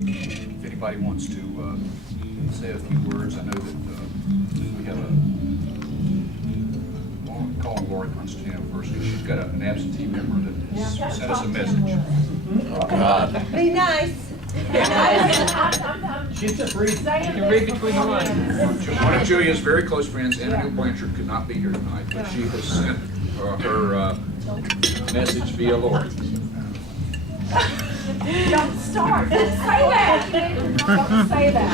If anybody wants to say a few words, I know that we have call Lori Constantino first, because she's got an absentee member that has sent us a message. Oh, God. Be nice. She's just reading. You can read between the lines. One of Julia's very close friends, Annabelle Blanchard, could not be here tonight, but she has sent her message via Lori. Don't start. Don't say that. Don't say that.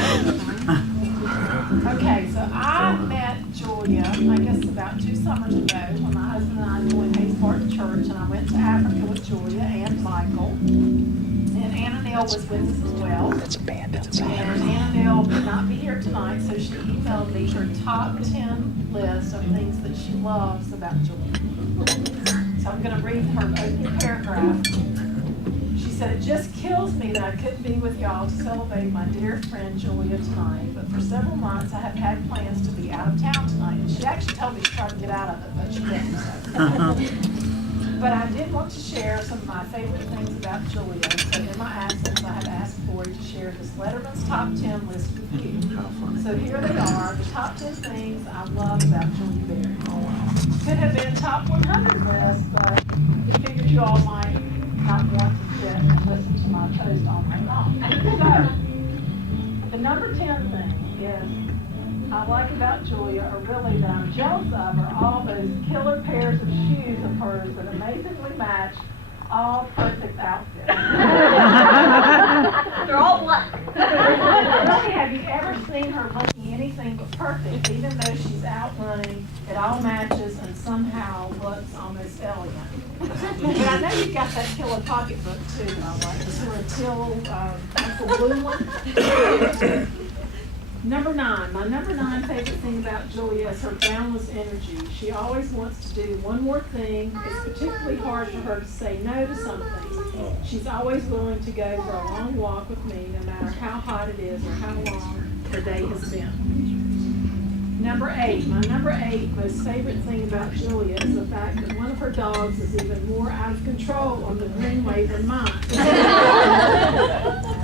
Okay, so I met Julia, I guess about 2 summers ago, when my husband and I joined Hayes Park Church, and I went to Africa with Julia and Michael. And Anna Neal was with us as well. That's a band outside. And Anna Neal could not be here tonight, so she emailed me her top 10 list of things that she loves about Julia. So I'm going to read her opening paragraph. She said, "It just kills me that I couldn't be with y'all to celebrate my dear friend Julia tonight, but for several months I have had plans to be out of town tonight." And she actually told me to try to get out of it, but she didn't. So. But I did want to share some of my favorite things about Julia. So in my absence, I have asked Lori to share this Letterman's top 10 list with you. So here they are, the top 10 things I love about Julia Berry. Could have been a top 100 list, but we figured you all might not want to sit and listen to my toast all night long. So, the number 10 thing is I like about Julia, or really that I'm jealous of, are all those killer pairs of shoes of hers that amazingly match all perfect outfits. They're all black. Really, have you ever seen her looking anything but perfect? Even though she's out running, it all matches and somehow looks almost elegant. But I know you've got that killer pocketbook too, that I like. Is there a teal, Uncle Blue one? Number 9. My number 9 favorite thing about Julia is her boundless energy. She always wants to do one more thing. It's particularly hard for her to say no to something. She's always willing to go for a long walk with me, no matter how hot it is or how long her day has been. Number 8. My number 8 most favorite thing about Julia is the fact that one of her dogs is even more out of control on the greenway than mine.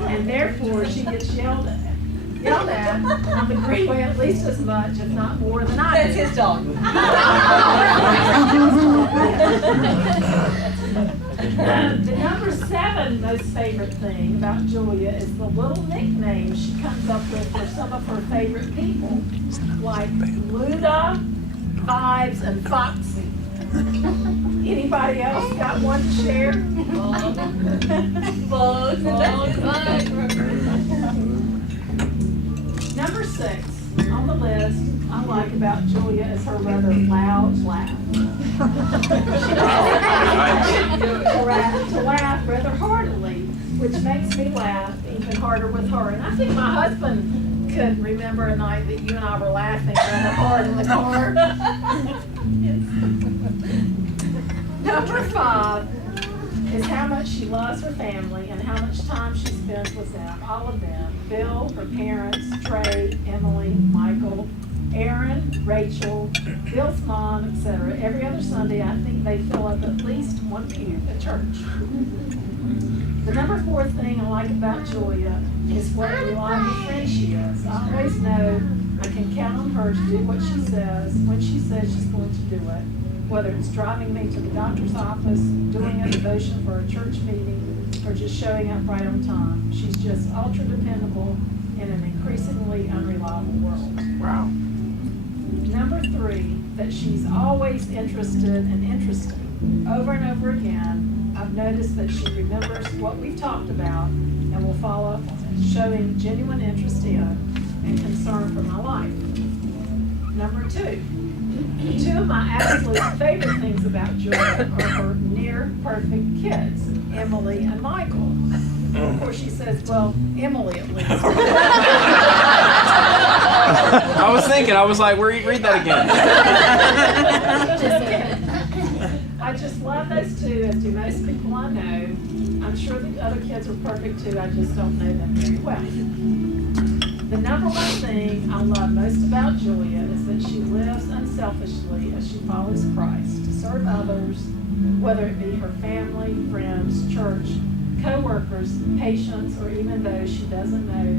And therefore, she gets yelled at on the greenway at least as much, if not more, than I do. That's his dog. The number 7 most favorite thing about Julia is the little nicknames she comes up with for some of her favorite people, like Luda, Vibes, and Foxy. Anybody else got one to share? Bugs. Number 6 on the list I like about Julia is her rather loud laugh. To laugh rather heartily, which makes me laugh even harder with her. And I think my husband could remember a night that you and I were laughing rather hard in the car. Number 5 is how much she loves her family and how much time she spends with them, all of them. Bill, her parents, Trey, Emily, Michael, Aaron, Rachel, Bill's mom, etc. Every other Sunday, I think they fill up at least one pew at church. The number 4 thing I like about Julia is what a reliable friend she is. I always know I can count on her to do what she says when she says she's going to do it. Whether it's driving me to the doctor's office, doing a devotion for a church meeting, or just showing up right on time. She's just ultra dependable in an increasingly unreliable world. Wow. Number 3, that she's always interested and interesting. Over and over again, I've noticed that she remembers what we've talked about and will follow up on it, showing genuine interest in and concern for my life. Number 2. 2 of my absolute favorite things about Julia are her near-perfect kids, Emily and Michael. Of course, she says, well, Emily at least. I was thinking, I was like, read that again. I just love those 2, as do most people I know. I'm sure the other kids are perfect too, I just don't know them very well. The number 1 thing I love most about Julia is that she lives unselfishly as she follows Christ to serve others, whether it be her family, friends, church, coworkers, patients, or even those she doesn't know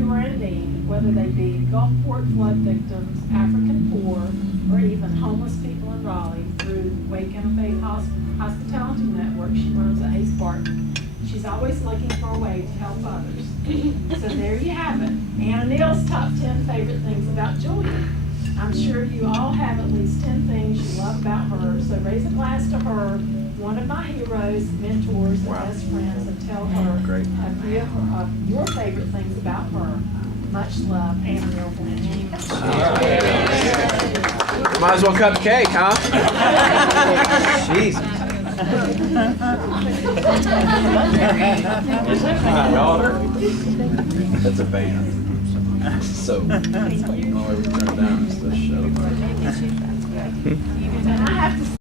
who are in need, whether they be Gulfport flood victims, African poor, or even homeless people in Raleigh. Through Wake Interfaith Hospitality Network, she runs at Ace Barton. She's always looking for a way to help others. So there you have it, Anna Neal's top 10 favorite things about Julia. I'm sure you all have at least 10 things you love about her, so raise a glass to her, one of my heroes, mentors, and best friends, and tell her a few of your favorite things about her. Much love, Anna Neal Blanchard. Might as well cut the cake, huh? Jesus. My daughter. That's a beta. So, all I would turn down is the show. And I have to